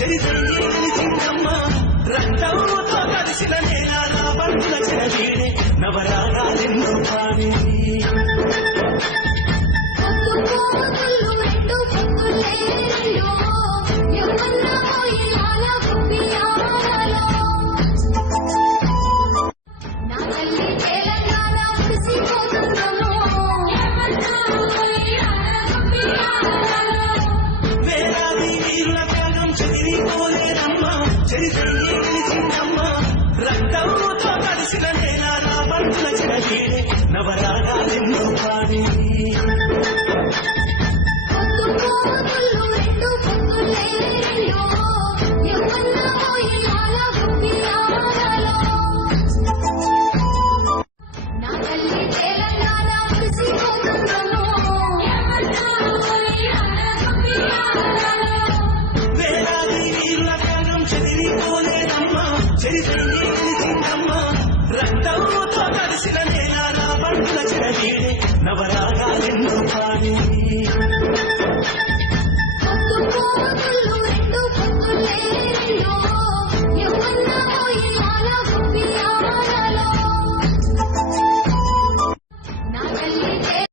చెడిదల్లి వెలిసిందమ్మ రక్తంతో కలిసిన నేల నా బంధుల చెడవీడే నవరాగా చెదిరిపోలేదమ్మా చరిత్రయే గెలిచిందమ్మా రక్తంతో కలిసిన నేల నా పంచిన చెడలే నవరాగాలెన్నో పాడి నవరా